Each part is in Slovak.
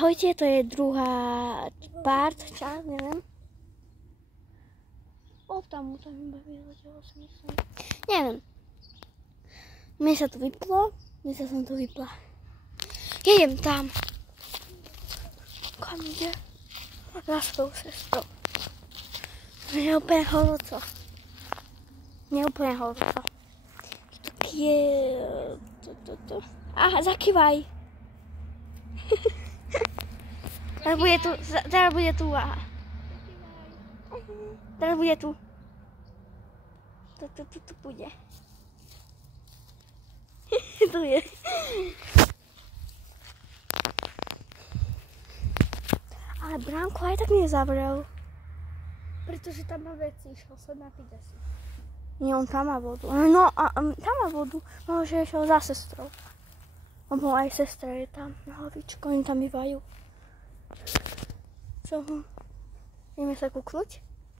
Ahojte, to je druhá časť, neviem. Tam iba vyletelo, si myslím. Neviem. Mne sa to vyplo, som to vypla. Jedem tam. Kam ide? Za svojou sestrou. Je úplne horúco. Neúplne horúco. Tak je... Aha, zakývaj. Teraz bude tu, aha. Teraz bude tu. Tu bude. Tu je. Ale bránku aj tak nezavrel. Pretože tam má veci, išiel sa napiť asi. Nie, on tam má vodu. No, tam má vodu. No, že išiel za sestrou. Lebo aj sestra je tam na hlavičku, oni tam bývajú. Čo? Ideme sa kúknuť?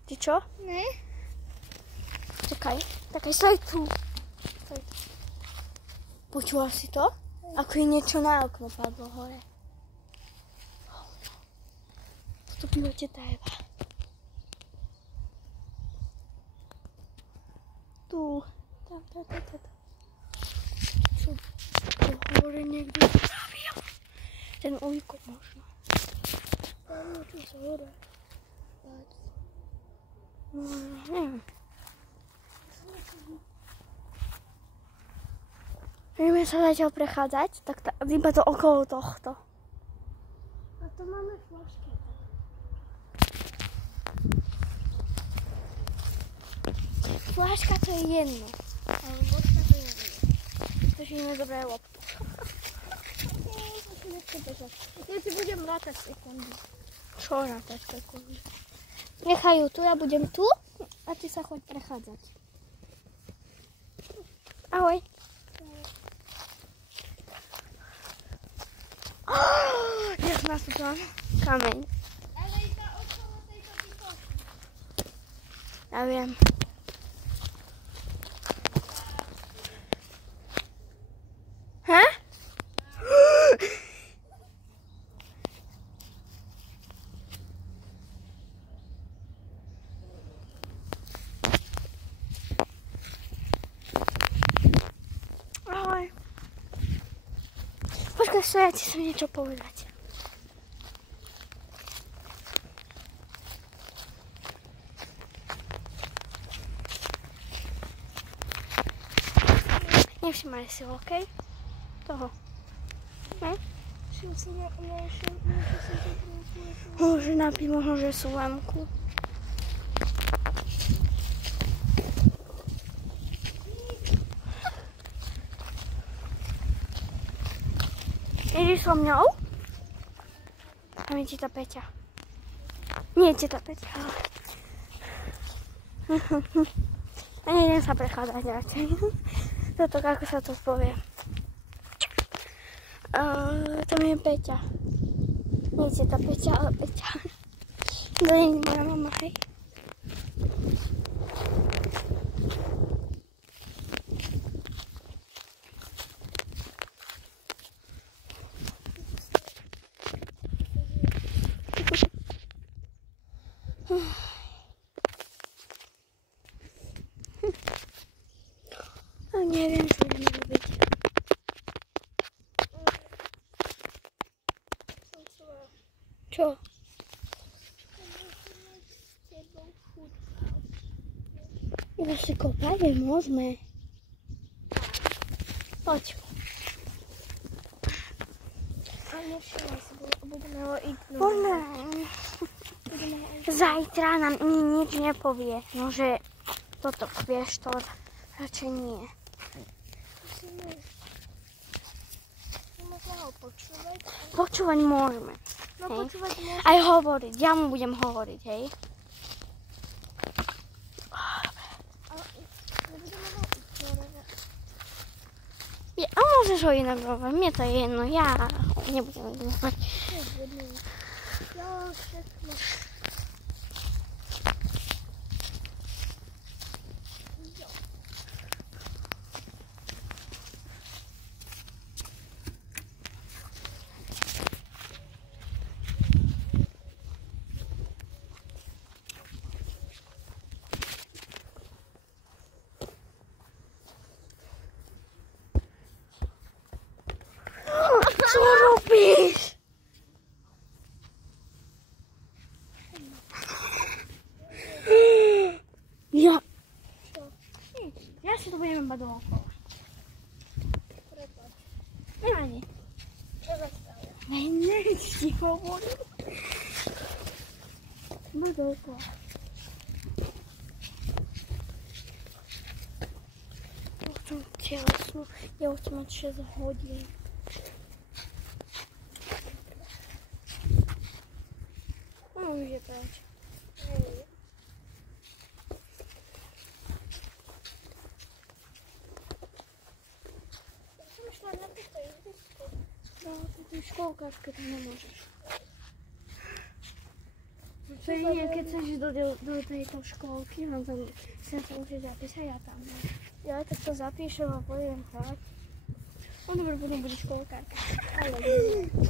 Ty čo? Ne. Čakaj, stoj tu. Počula si to? Ako je niečo na okno padlo hore. Tu býva teta Eva. Tu. Tam. Čo? Hore niekde zabil. Ten ujko možno. Tam je tu z hore. Neviem. Ideme sa zatiaľ prechádzať, tak iba to okolo tohto. A to máme flašky. Fláška to je jedno. Ale vodka to je jedno. Takže ideme zobrať loptu. Ja ti budem rátať sekundy. Čo rátať sekundy? Nechaj ju tu, ja budem tu a ty sa choď prechádzať. Ahoj. Jak nás tu tam? Kameň. Ale iba okolo tejto typoky. Ja viem. Hä? Ahoj. Počkaj, ja ti chcem niečo povedať. Nevšimaj si ho, okej? Toho. Ne? Všim si nešiel. Môže napiť, možno, že sú lemku. Ideš so mňou? Tam je teta Peťa. Nie, teta Peťa. A nejdem sa prechádzať radšej. Toto, ako sa to povie. Tam je Peťa. Nie teta Peťa, ale Peťa. To nie je moja mama, hej. Neviem, čo budeme robiť. Čo? Iba si kopať, môžeme. Poď. A nevšimaj si, budeme ho ignorovať. Poďme. Zajtra nám nič nepovie. No, že toto kvieštor radšej nie. Môžeme ho počúvať. Počúvať môžeme. No počúvať môžeme. Aj hovoriť. Ja mu budem hovoriť, hej. Ale nebudeme ho ignorovať. A môžeš ho ignorovať. Mne to je jedno. Ja ho nebudem ignorovať. Ja všetko. iba dookola. Prepáč. Nemani. Čo zastavia? Ne, ti hovorím. Iba dookola. Ja chcem telesnú. Ja už chcem mať 6 hodín. No už je preč. No, ty školkáčke tam nemôžeš. Nie, keď chceš ísť do tejto školky, mám tam, sa to môže zapísať, ja tam. Ja tak to zapíšem a pôjdem hrať. No dobre, potom bude školkárka.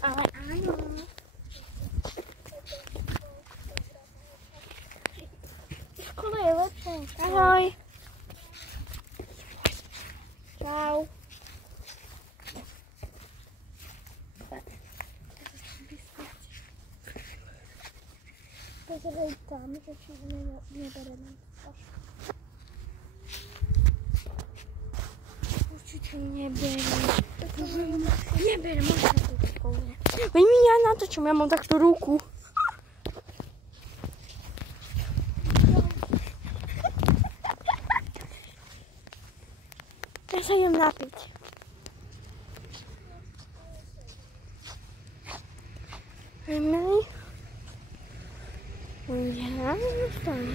Ale áno. V škole je lepšie. Ahoj. Čau. Pozeraj tam, že či nebereme. Určite neberem. Neberem, môžem sa to školne. Veď mi ja natočím, ja mám takto ruku. Ja sa idem napiť. Emily? Ja zostane.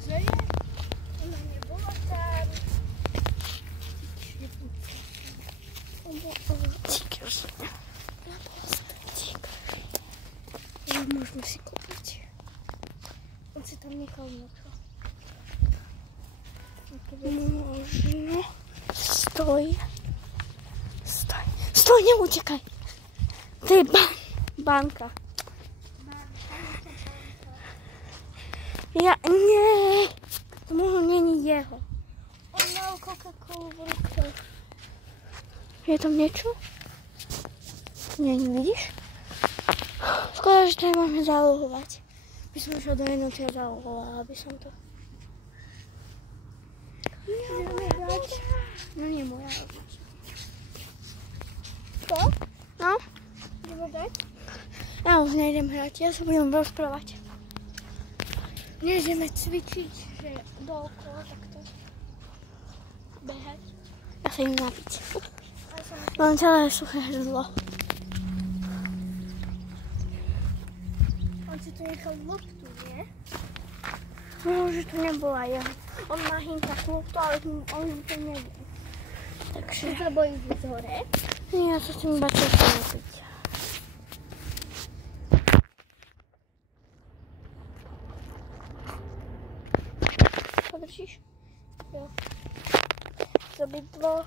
Že je? Ona nebola tam. Môžeme si kúpiť. On si tam nechal niečo. Možno. Stoj. Stoj, neutekaj. To je banka. Ja, nie. To možno není jeho. On mal Coca-Colu v ruke. Je tam niečo? Nie, nevidíš? Škoda, že to nemáme zálohovať. By som šla do jednoty a zálohovala, aby som to... No nie moja robiť. Čo? No? Ideme dať? Ja už nejdem hrať, ja sa budem rozprávať. Nejdeme cvičiť, že dookola takto behať. Ja sa idem napiť. Mám celé suché hrdlo. On si tu nechal loptu, nie? No, že to nebola jeho. On má hinta loptu, ale on to nevie. Takže... Ty sa bojíš ísť hore? Nie, ja sa chcem iba často napiť. Podržíš? Jo. Z obidvoch.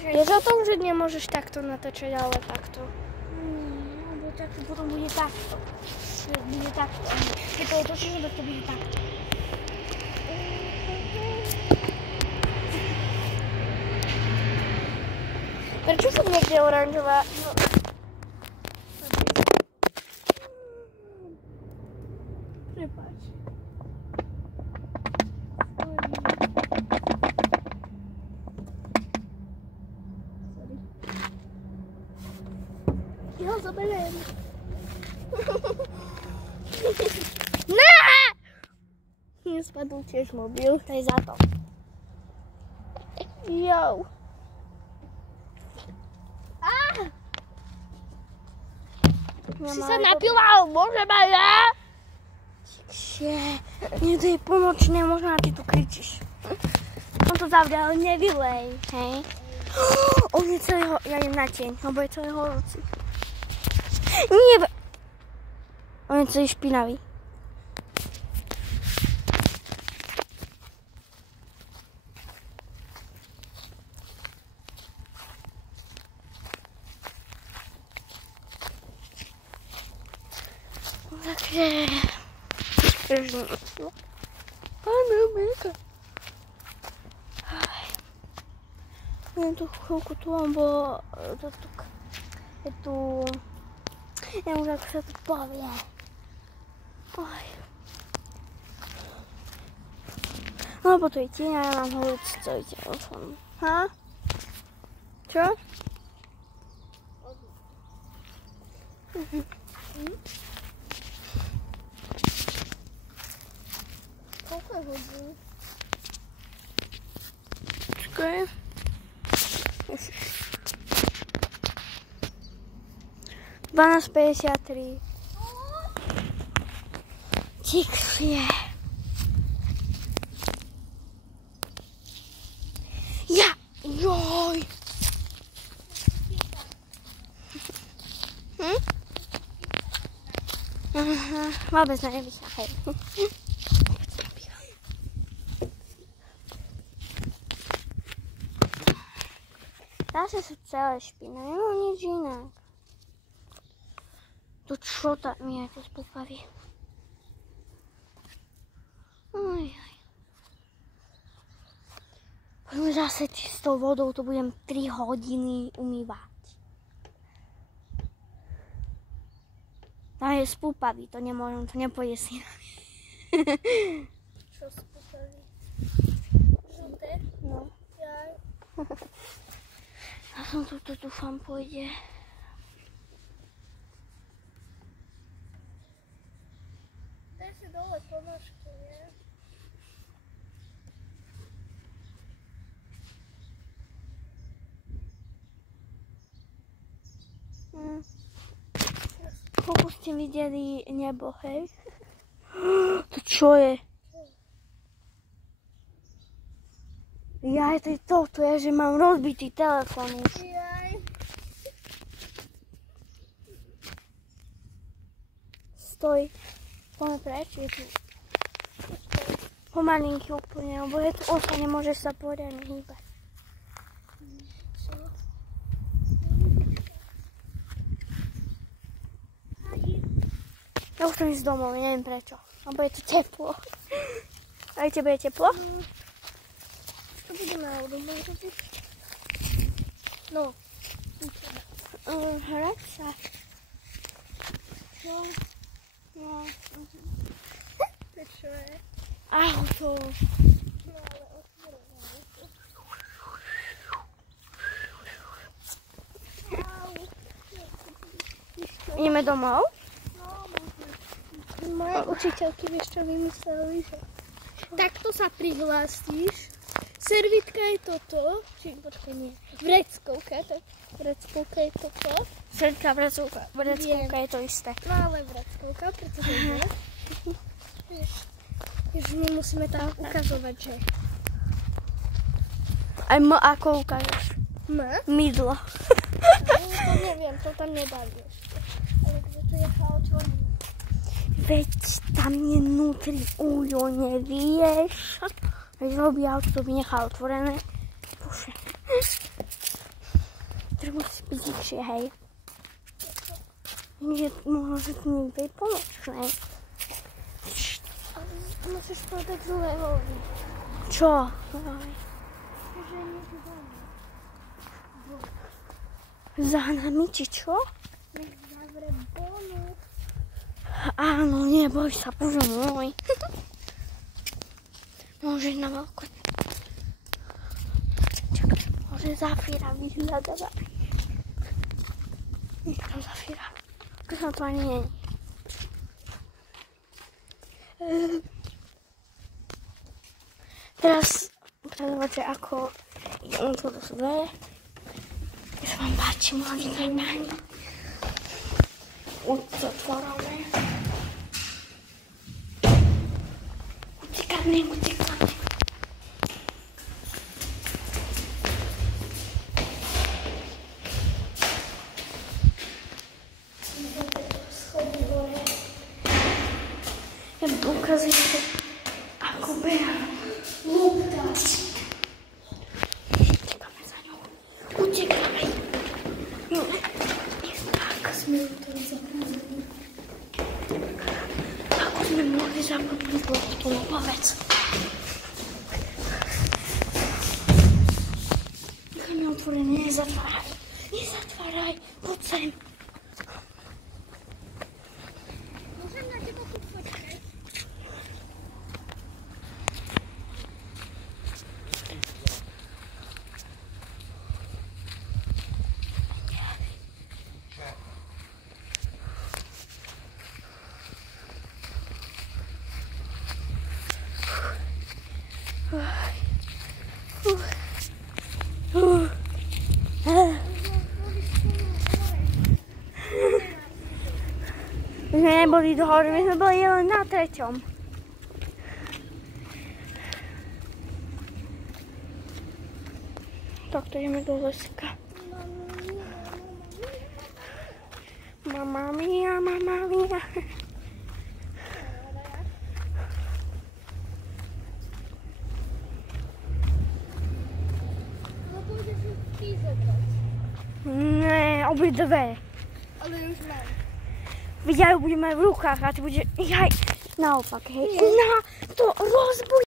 Je to o tom, že nemôžeš takto natáčať, ale takto. Lebo takto potom bude takto. Bude takto. Keď to otočíš, tak to bude takto. Prečo som niekde oranžová? No. Prepáč. Sorry. Ja ho zoberiem. Ne! Mne spadol tiež mobil, to je za to. Jo. Si sa napila, môžem aj ja? Tikšie, nie to je pomočné, možno na ty tu kričíš. On to zavrie, ale nevylej, hej? On je celý, ja idem na tieň, lebo je celý horúci. Nie, on je celý špinavý. Takže... Áno, Milka. Budem tu chvíľku tu, lebo je tu... Neviem už, ako sa to povie. Oj. No lebo to je tieň a ja mám horúci celý telefón. Ha? Čo? Koľko je hodín? Počkaj. Ježiš. 12:53. Tichšie. Ja! Joj! Aha, vôbec nevysáhaj. Zase sú celé špinavé, no nič inak. To čo tam je, to spúpaví. Ojoj. Poďme zase s tou vodou, to budem 3 hodiny umývať. Tam je spúpavý, to nemôžem, to nepôjde si. Čo spúpali? Žlté? No. Jaj. Ja som tu dúfam pôjde. Daj si dole ponožky, nie? Koľko ste videli nebo, hej? To čo je? Jaj, to je toto, ja že mám rozbitý telefón už. Jaj. Stoj. Poďme preč, je tu. Pomalinky úplne, lebo je tu osa, nemôžeš sa poriadne hýbať. Čo? Ja už chcem ísť domov, neviem prečo. Lebo je tu teplo. Aj tebe je teplo? Čo budeme doma robiť? No. Hrať sa. Čo? No. Čo je? Auto. No ale otvorené. Ideme domov? Moje učiteľky vieš čo vymysleli, že takto sa prihlásíš, servitka je toto, či počkaj nie, vreckovka je toto. Srdka, vreckovka je to isté. No ale vreckovka, pretože vieš, nemusíme tak ukazovať, že Aj ako ukážeš? Mydlo. To neviem, to tam nebaví ešte. Ale kde to je chaotvorný? Veď tam je vnútri ujo, nevieš? Veď robí auto, to by nechal otvorené. Bože. Treba si byť tichšie, hej. Možno, že tu niekto je pomočné. Musíš povedať zlého. Čo? Že niekto za mňa. Za nami, či čo? Nech zavre bonus. Áno, neboj sa, bože môj. Môže na balkone. Čakaj, môže Zafíra vyhľadávať. Nie, tam Zafíra. Keď sa to ani nie je. Teraz ukazovať, ako idem tu do dvere. Ja sa vám páči, mladí najmáni. Zatvoríme. Utekame. Ja ukazujem, ako behám. Lúpta. Utekame za ňou. Utekaj. Tak sme to zakázali. Ako sme mohli zapomniť loďku, no povedz. Nechaj mi otvorené, nezatváraj. Nezatváraj, poď sem. Môžem na teba tu počkať? sme neboli dohore, my sme boli len na 3. Takto ideme do leska. Mamma mia, mamma mia. No budeš už ty zobrať. Nie, obidve. Ale už mám. Ja ju budem mať v rukách a ty budeš... Jaj, naopak, hej. Na, to rozbuď.